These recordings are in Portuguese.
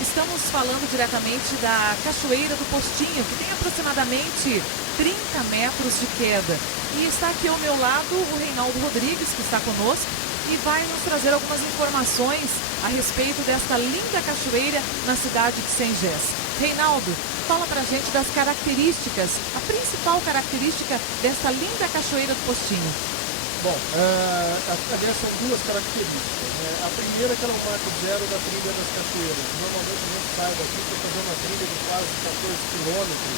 Estamos falando diretamente da Cachoeira do Postinho, que tem aproximadamente 30 metros de queda. E está aqui ao meu lado o Reinaldo Rodrigues, que está conosco e vai nos trazer algumas informações a respeito desta linda cachoeira na cidade de Sengés. Reinaldo, fala pra gente das características, a principal característica desta linda Cachoeira do Postinho. Bom, aliás, são duas características, né? A primeira é que ela é o marco zero da trilha das cachoeiras. Normalmente a gente sai daqui para fazer uma trilha de quase 14 quilômetros,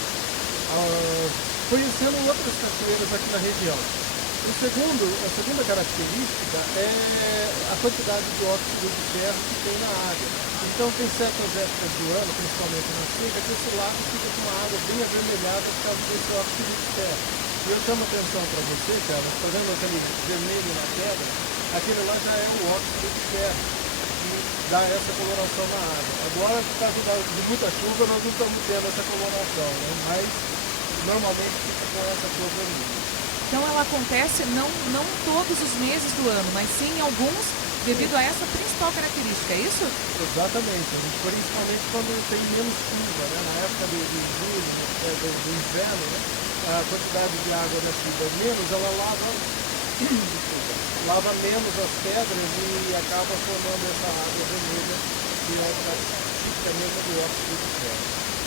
conhecendo outras cachoeiras aqui na região. A segunda característica é a quantidade de óxido de ferro que tem na água. Então tem certas épocas do ano, principalmente na seca, que esse lago fica com uma água bem avermelhada por causa desse óxido de ferro. E eu chamo atenção para você, cara, está vendo aquele vermelho na pedra? Aquele lá já é o óxido de ferro, que dá essa coloração na água. Agora, por causa de muita chuva, nós não estamos tendo essa coloração, né? Mas normalmente fica com essa cor vermelha. Então ela acontece não todos os meses do ano, mas sim alguns, devido a essa principal característica, é isso? Exatamente, principalmente quando tem menos chuva, né? Na época de julho, do inverno, né? A quantidade de água da chuva é menos, ela lava menos as pedras e acaba formando essa água vermelha, que é tipicamente do óxido de ferro.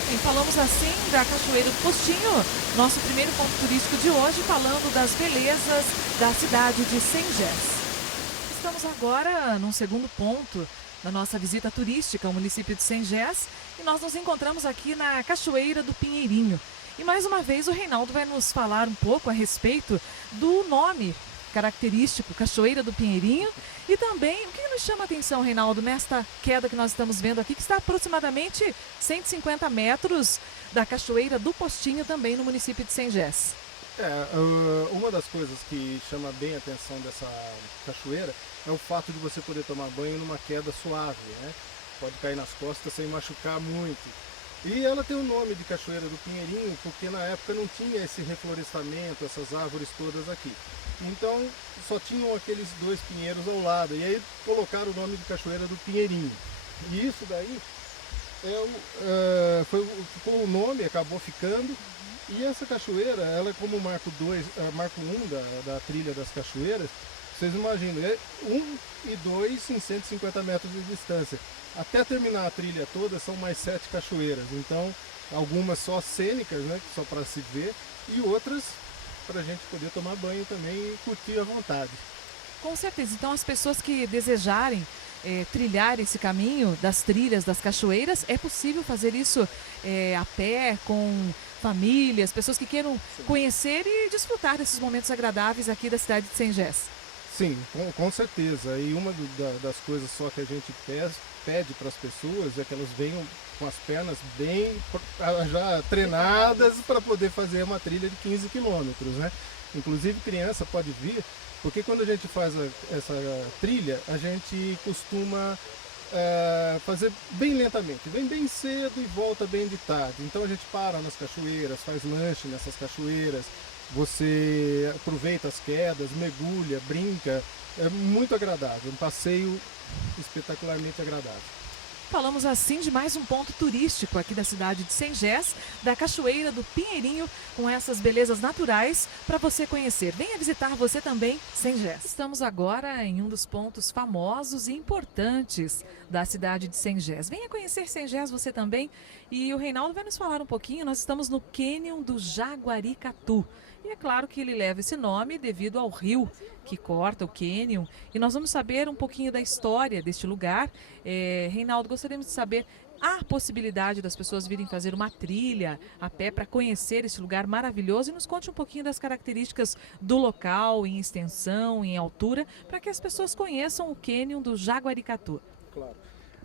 Bem, falamos assim da Cachoeira do Postinho, nosso primeiro ponto turístico de hoje, falando das belezas da cidade de Sengés. Estamos agora num segundo ponto da nossa visita turística ao município de Sengés e nós nos encontramos aqui na Cachoeira do Pinheirinho. E mais uma vez o Reinaldo vai nos falar um pouco a respeito do nome característico, Cachoeira do Pinheirinho, e também o que nos chama a atenção, Reinaldo, nesta queda que nós estamos vendo aqui, que está a aproximadamente 150 metros da Cachoeira do Postinho, também no município de Sengés. Uma das coisas que chama bem a atenção dessa cachoeira é o fato de você poder tomar banho numa queda suave, né? Pode cair nas costas sem machucar muito. E ela tem o nome de Cachoeira do Pinheirinho porque na época não tinha esse reflorestamento, essas árvores todas aqui. Então só tinham aqueles dois pinheiros ao lado, e aí colocaram o nome de Cachoeira do Pinheirinho. E isso daí ficou o nome, acabou ficando. E essa cachoeira, ela é como o marco 1 da trilha das cachoeiras. Vocês imaginam, é 1 e 2 em 150 metros de distância. Até terminar a trilha toda são mais 7 cachoeiras. Então, algumas só cênicas, né, só para se ver, e outras para a gente poder tomar banho também e curtir à vontade. Com certeza. Então, as pessoas que desejarem trilhar esse caminho das trilhas das cachoeiras, é possível fazer isso a pé, com famílias, pessoas que queiram conhecer e desfrutar desses momentos agradáveis aqui da cidade de Sengés. Sim, com certeza. E uma das coisas só que a gente pede para as pessoas é que elas venham com as pernas bem já treinadas para poder fazer uma trilha de 15 quilômetros, né? Inclusive criança pode vir, porque quando a gente faz essa trilha, a gente costuma fazer bem lentamente, vem bem cedo e volta bem de tarde. Então a gente para nas cachoeiras, faz lanche nessas cachoeiras, você aproveita as quedas, mergulha, brinca, é muito agradável, um passeio espetacularmente agradável. Falamos assim de mais um ponto turístico aqui da cidade de Sengés, da Cachoeira do Pinheirinho, com essas belezas naturais para você conhecer. Venha visitar você também, Sengés. Estamos agora em um dos pontos famosos e importantes da cidade de Sengés. Venha conhecer Sengés você também. E o Reinaldo vai nos falar um pouquinho. Nós estamos no Cânion do Jaguaricatu. E é claro que ele leva esse nome devido ao rio que corta o cânion. E nós vamos saber um pouquinho da história deste lugar. Reinaldo, gostaríamos de saber, há possibilidade das pessoas virem fazer uma trilha a pé para conhecer esse lugar maravilhoso? E nos conte um pouquinho das características do local, em extensão, em altura, para que as pessoas conheçam o Cânion do Jaguaricatu. Claro.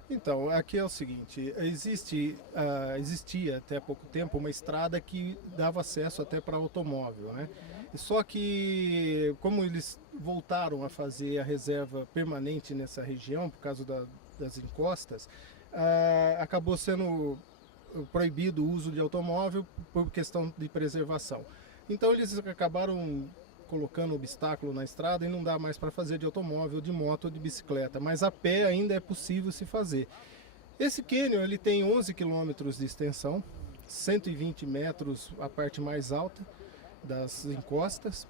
Então, aqui é o seguinte, existia até há pouco tempo uma estrada que dava acesso até para automóvel, né? Só que, como eles voltaram a fazer a reserva permanente nessa região, por causa das encostas, acabou sendo proibido o uso de automóvel por questão de preservação. Então eles acabaram colocando obstáculo na estrada e não dá mais para fazer de automóvel, de moto ou de bicicleta, mas a pé ainda é possível se fazer. Esse cânion ele tem 11 quilômetros de extensão, 120 metros a parte mais alta das encostas,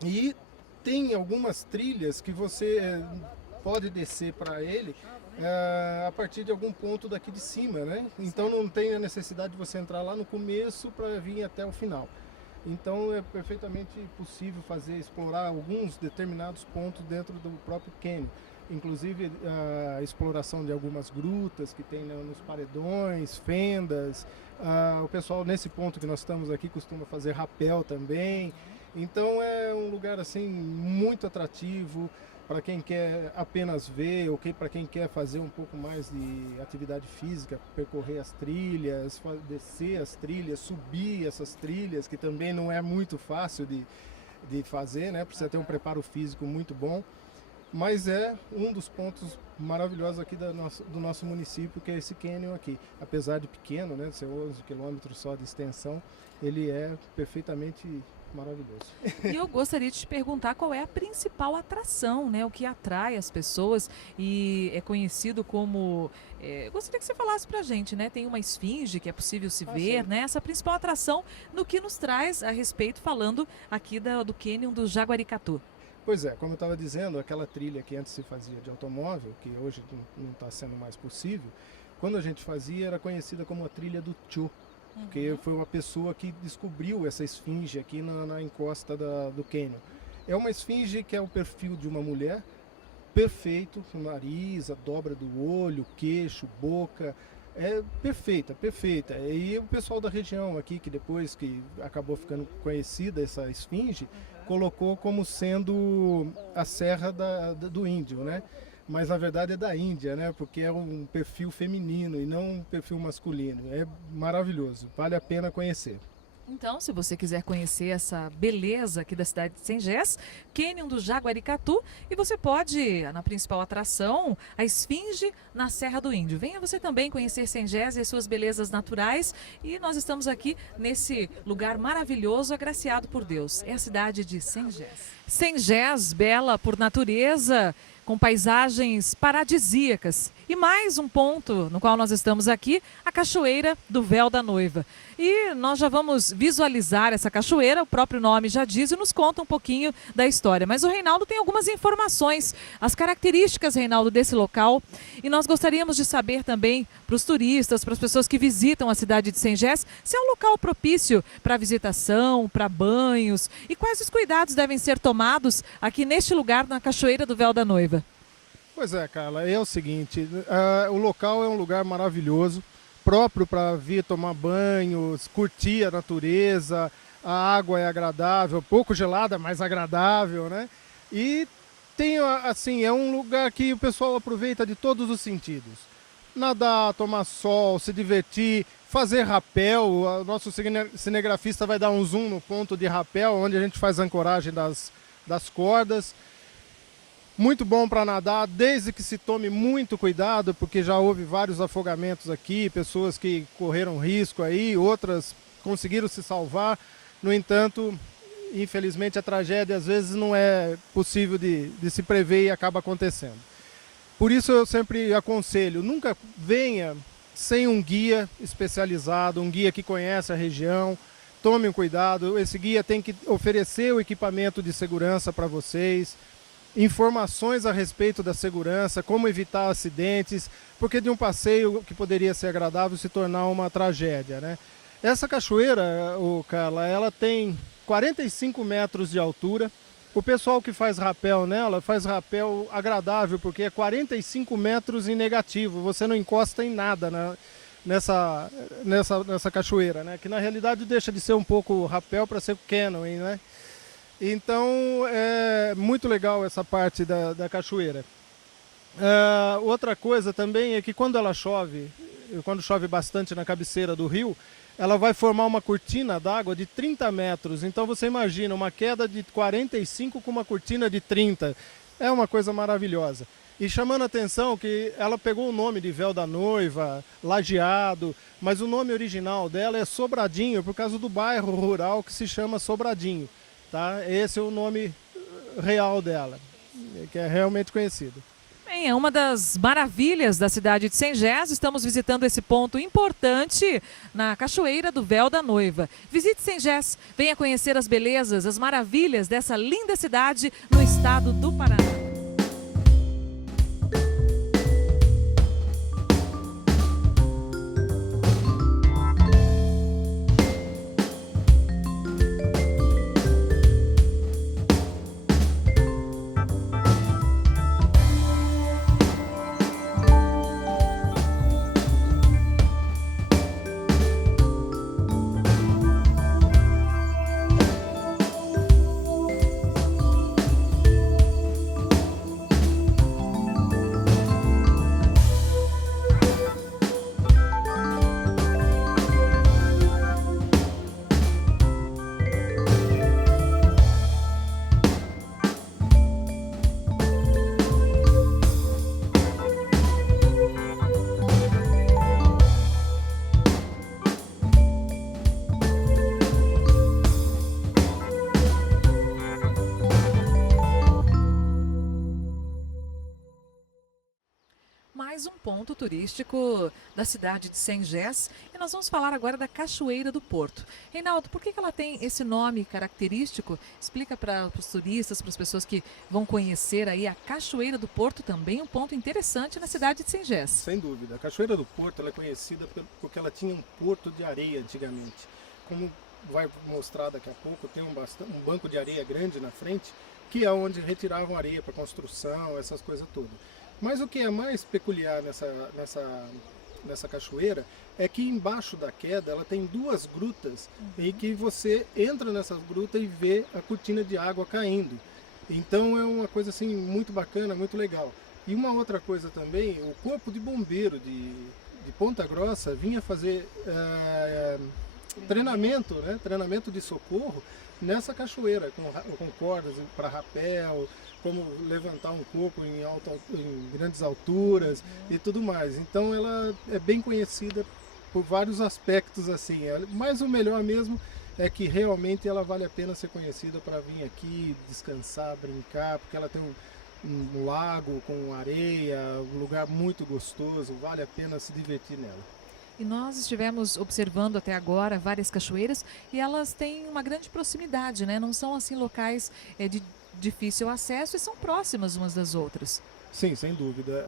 e tem algumas trilhas que você pode descer para ele a partir de algum ponto daqui de cima, né? Então não tem a necessidade de você entrar lá no começo para vir até o final. Então é perfeitamente possível explorar alguns determinados pontos dentro do próprio cânion. Inclusive a exploração de algumas grutas que tem nos paredões, fendas. O pessoal nesse ponto que nós estamos aqui costuma fazer rapel também. Então é um lugar assim muito atrativo para quem quer apenas ver ou para quem quer fazer um pouco mais de atividade física, percorrer as trilhas, descer as trilhas, subir essas trilhas, que também não é muito fácil de fazer, né? Precisa ter um preparo físico muito bom. Mas é um dos pontos maravilhosos aqui do nosso município, que é esse cânion aqui. Apesar de pequeno, né, de ser 11 quilômetros só de extensão, ele é perfeitamente maravilhoso. E eu gostaria de te perguntar qual é a principal atração, né, o que atrai as pessoas e é conhecido como... eu gostaria que você falasse pra gente, né, tem uma esfinge que é possível se ver, sim. né, essa principal atração no que nos traz a respeito, falando aqui do cânion do Jaguaricatu. Pois é, como eu estava dizendo, aquela trilha que antes se fazia de automóvel, que hoje não está sendo mais possível, quando a gente fazia era conhecida como a trilha do Tio, porque foi uma pessoa que descobriu essa esfinge aqui na encosta do cânion. É uma esfinge que é o perfil de uma mulher, perfeito, o nariz, a dobra do olho, queixo, boca, é perfeita, perfeita. E o pessoal da região aqui, que depois que acabou ficando conhecida essa esfinge, colocou como sendo a Serra do Índio, né? Mas na verdade é da Índia, né? Porque é um perfil feminino e não um perfil masculino. É maravilhoso, vale a pena conhecer. Então, se você quiser conhecer essa beleza aqui da cidade de Sengés, cânion do Jaguaricatu, e você pode, na principal atração, a Esfinge na Serra do Índio. Venha você também conhecer Sengés e as suas belezas naturais, e nós estamos aqui nesse lugar maravilhoso, agraciado por Deus. É a cidade de Sengés. Sengés, bela por natureza, com paisagens paradisíacas. E mais um ponto no qual nós estamos aqui, a Cachoeira do Véu da Noiva. E nós já vamos visualizar essa cachoeira, o próprio nome já diz e nos conta um pouquinho da história. Mas o Reinaldo tem algumas informações, as características, Reinaldo, desse local. E nós gostaríamos de saber também para os turistas, para as pessoas que visitam a cidade de Sengés, se é um local propício para visitação, para banhos e quais os cuidados devem ser tomados aqui neste lugar, na Cachoeira do Véu da Noiva. Pois é, Carla, é o seguinte, o local é um lugar maravilhoso, próprio para vir tomar banho, curtir a natureza, a água é agradável, pouco gelada, mas agradável, né? E tem, assim, é um lugar que o pessoal aproveita de todos os sentidos. Nadar, tomar sol, se divertir, fazer rapel, o nosso cinegrafista vai dar um zoom no ponto de rapel, onde a gente faz a ancoragem das cordas. Muito bom para nadar, desde que se tome muito cuidado, porque já houve vários afogamentos aqui, pessoas que correram risco aí, outras conseguiram se salvar. No entanto, infelizmente a tragédia às vezes não é possível de se prever e acaba acontecendo. Por isso eu sempre aconselho, nunca venha sem um guia especializado, um guia que conhece a região. Tome um cuidado, esse guia tem que oferecer o equipamento de segurança para vocês, informações a respeito da segurança, como evitar acidentes, porque de um passeio que poderia ser agradável se tornar uma tragédia, né? Essa cachoeira, Carla, ela tem 45 metros de altura. O pessoal que faz rapel nela, faz rapel agradável, porque é 45 metros em negativo, você não encosta em nada, né? Nessa cachoeira, né? Que na realidade deixa de ser um pouco rapel para ser canoeing, né? Então é muito legal essa parte da cachoeira. Outra coisa também é que quando chove bastante na cabeceira do rio, ela vai formar uma cortina d'água de 30 metros. Então você imagina uma queda de 45 com uma cortina de 30. É uma coisa maravilhosa. E chamando a atenção que ela pegou o nome de Véu da Noiva, Lajeado, mas o nome original dela é Sobradinho, por causa do bairro rural que se chama Sobradinho. Tá? Esse é o nome real dela, que é realmente conhecido. É uma das maravilhas da cidade de Sengés. Estamos visitando esse ponto importante na Cachoeira do Véu da Noiva. Visite Sengés, venha conhecer as belezas, as maravilhas dessa linda cidade no estado do Paraná. Mais um ponto turístico da cidade de Sengés e nós vamos falar agora da Cachoeira do Porto. Reinaldo, por que ela tem esse nome característico? Explica para os turistas, para as pessoas que vão conhecer aí a Cachoeira do Porto, também um ponto interessante na cidade de Sengés. Sem dúvida. A Cachoeira do Porto ela é conhecida porque ela tinha um porto de areia antigamente. Como vai mostrar daqui a pouco, tem um banco de areia grande na frente, que é onde retiravam areia para construção, essas coisas todas. Mas o que é mais peculiar nessa cachoeira é que embaixo da queda ela tem duas grutas em que você entra nessas grutas e vê a cortina de água caindo. Então é uma coisa assim muito bacana, muito legal. E uma outra coisa também, o corpo de bombeiro de Ponta Grossa vinha fazer treinamento de socorro nessa cachoeira, com cordas para rapel, como levantar um corpo em grandes alturas e tudo mais. Então ela é bem conhecida por vários aspectos assim, mas o melhor mesmo é que realmente ela vale a pena ser conhecida para vir aqui, descansar, brincar, porque ela tem um lago com areia, um lugar muito gostoso, vale a pena se divertir nela. E nós estivemos observando até agora várias cachoeiras e elas têm uma grande proximidade, né? Não são assim locais de difícil acesso e são próximas umas das outras. Sim, sem dúvida.